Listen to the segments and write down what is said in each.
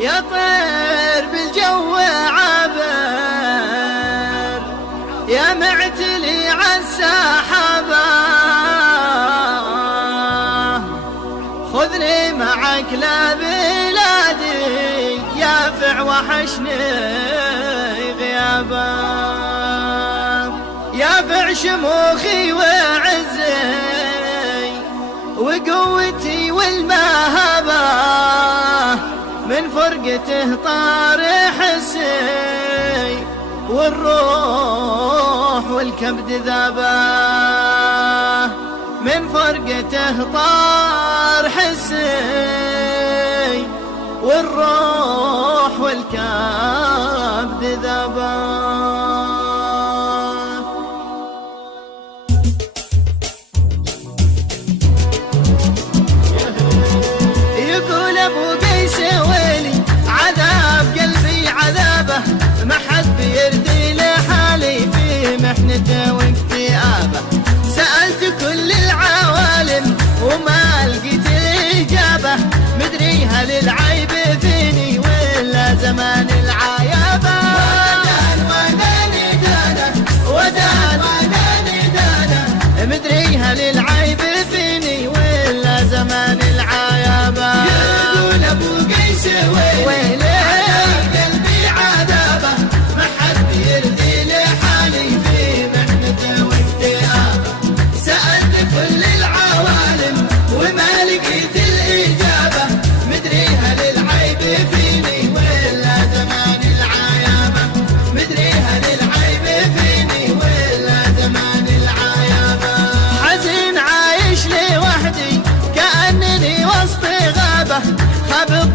يطير بالجو عابر يا معتلي عالسحابة، خذني معك لبلادي يافع وحشني غيابه، يافع شموخي وعزي وقوتي والمهابة، من فرقته طار حسي والروح والكبد ذابه، من فرقته طار حسي والروح والكبد ذابه. ما حد بيرثي لحالي في محنته واكتئابه، سألت كل العوالم وما لقيت الإجابة، مدري هل العيب فيني ولا زمان العيابة. وداني دانا وداني دانا، مدري هل العيب فيني ولا زمان العيابة. يقول أبو قيس ويلي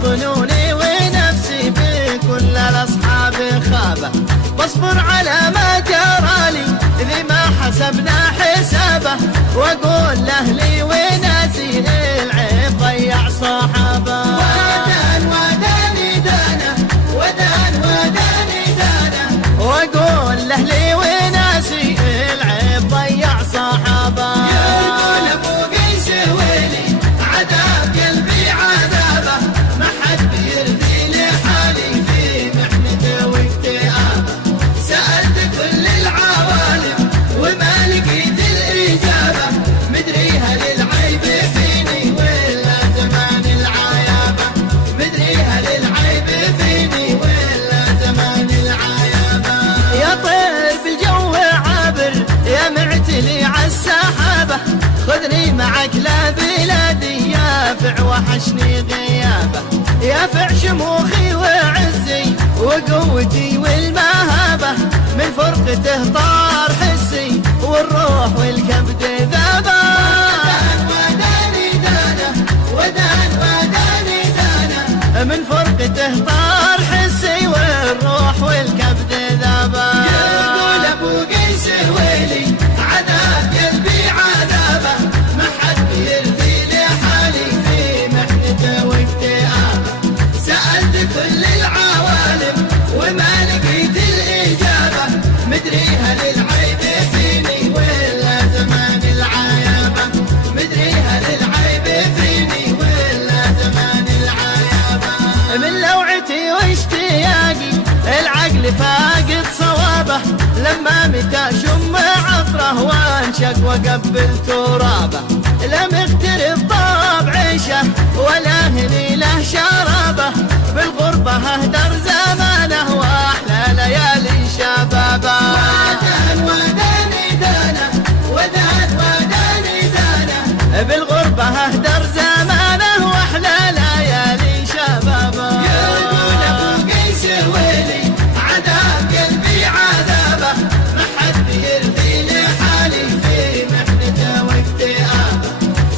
ظنوني ونفسي بكل الأصحاب خابة، بصبر على ما جرالي ذي ما حسبنا حسابه، واقول لأهلي وناسي العيب ضيع صحابه. وداني دانا وداني دانا، واقول لأهلي وناسي العيب ضيع صحابه. يقول أبو قيس ويلي عذاب قلبي عذابه، ما حد بيرثي لحالي في محنته واكتئابه، سألت كل العوالم وما لقيت الإجابة، مدري هل العيب فيني ولا زمان العيابة، مدري هل العيب فيني ولا زمان العيابة. يا طير بالجو عابر يا معتلي عالسحابة، خذني معك لبلادي يافع وحشني غيابه، يافع شموخي وعزي وقوتي والمهابة، من فرقته طار حسي والروح والكبد ذابه. وداني دانا وداني دانا، من فرقته طار حسي والروح والكبد ذابه. يقول أبو قيس ويلي عذاب قلبي عذابه، ما حد بيرثي لحالي في محنته واكتئابه، سألت كل العوالم وما لقيت الإجابة، مدري هل العيب فيني ولا زمان العيابة، مدري هل العيب فيني ولا زمان العيابة. من لوعتي واشتياقي العقل فاقد صوابه، لما متى شم عطره وانشق وقبل ترابه، لم اغترب طاب عيشه ولا هني له شرابه، بالغربة اهدر زمانه واحلى ليالي شبابه. وداني دانا وداني دانا، بالغربة اهدر زمانه واحلى ليالي شبابه. يقول أبو قيس ويلي عذاب قلبي عذابه، ما حد بيرثي لحالي في محنته واكتئابه،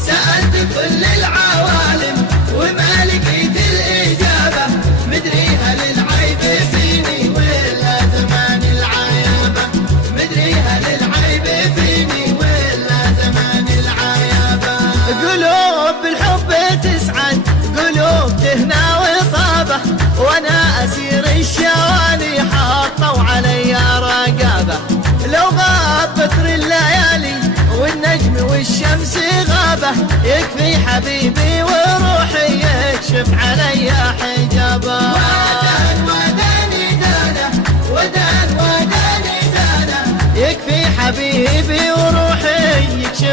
سألت كل العوالم وما لقيت الإجابة، مدري هل العيب فيني ولا زمان العيابة، مدري هل العيب فيني ولا زمان العيابة. قلوب بالحب تسعد قلوب تهنى وطابة، وانا اسير الشواني حاطوا علي رقابة، لو غاب بطر الليالي والنجم والشمس غابة، يكفي حبيبي وروحي يكشف علي حجابه.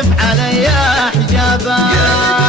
يكشف علي حجابه.